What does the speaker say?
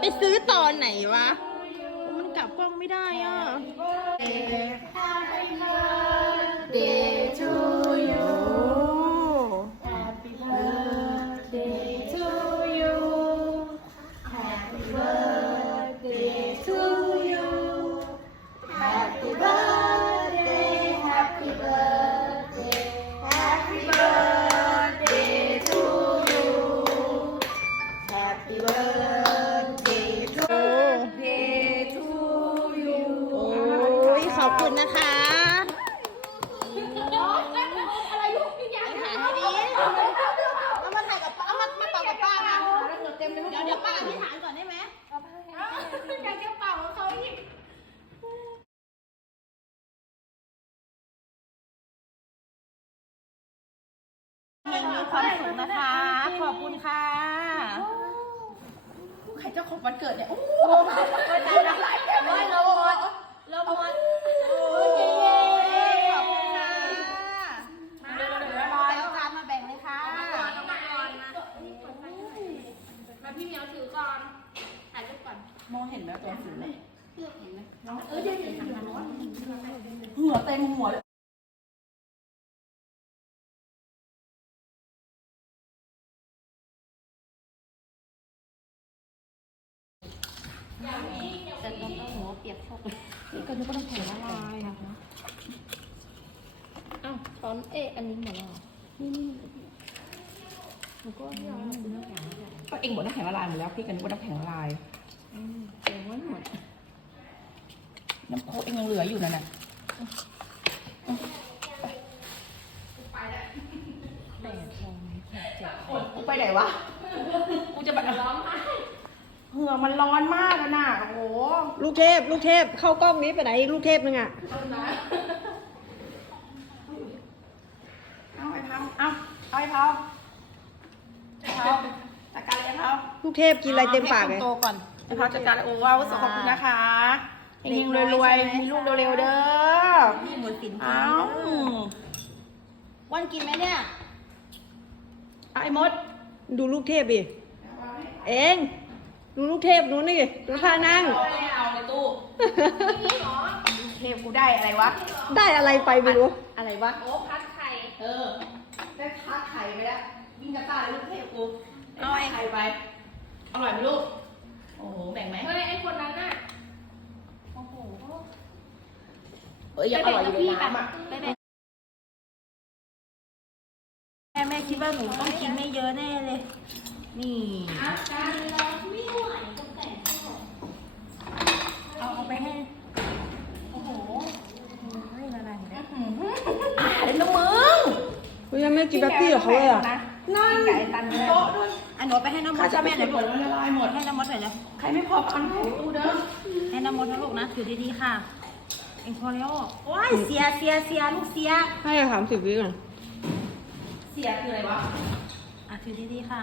ไปซื้อตอนไหนวะ มันกลับกล้องไม่ได้อ่ะเดี๋ยวเดี๋ยวป้าอธิษฐานก่อนได้ไหมอยากเก็บเป่าของเขาอีกขอบคุณค่ะ ใครจ้าของวันเกิดเนี่ยโอ้โหหลายเต็มเลยมองเห็นไหมตัวสีเหลืองเห็นไหมเออเดี๋ยวเห็นหัวเต็มหัวเลยก็จะต้องแข็งละลายนะคะอ้าวตอน เออันนี้เหมือนนี่นี่หนูก็ยังไม่ได้แข็งก็เองหมดแล้วแข็งละลายหมดแล้ว พี่กันว่าต้องแข็งละลายน้ำโคเองยังเหลืออยู่นัน่ะกูไปไหนวะ กูจะบัร้องไห้เหือมันร้อนมากนะน่ะโอ้ลูกเทพ ลูกเทพ เข้ากล้องนี้ไปไหน ลูกเทพนึงอะเอาไปพาเาเอาไปพาไาจัดการเลยาลูกเทพกินอะไรเต็มปากเลยโตก่อนจะพักจัดการโอ้ว้าวสขอบคุณนะคะยิงรวยๆมีลูกเร็วๆเด้อมีหมดกินค้าวันกินไหมเนี่ยไอ้มด ดูลูกเทพดิเองดูลูกเทพนู้นนี่ดูท่านั่งเอาในตู้ลูกเทพกูได้อะไรวะ ได้อะไรไปไม่รู้อะไรวะโอ้พัดไข่เออได้พัดไข่ไปแล้ววินกระต่ายลูกเทพกูเอาไข่ไปอร่อยไหมลูกโอ้โหแบ่งไหมไอ้คนนั้นน่ะ โอ้โหเฮ้ยอย่าอร่อยเลยนะ แม่แม่คิดว่าหนูต้องกินไม่เยอะแน่เลย นี่อาจารย์เราไม่ไหวก็แต่งเอาเอาไปให้ยังไม่ดกินกะมิเหรอเ่าเลยอ่ะนั่งโต๊ะด้วยอันหนูไปให้น้ำมดจ้าแม่หน่อยลูกละลายหมดให้น้ำมดหน่อยเลใครไม่พอปันให้ตู้เด้อให้น้ำมดนะลูกนะถือดีๆค่ะ เองพอแล้วโอ้ยเสียเสียเสียลูกเสีย ให้ถามสิบวิ่งเสียคืออะไรวะ อ่ะถือดีๆค่ะ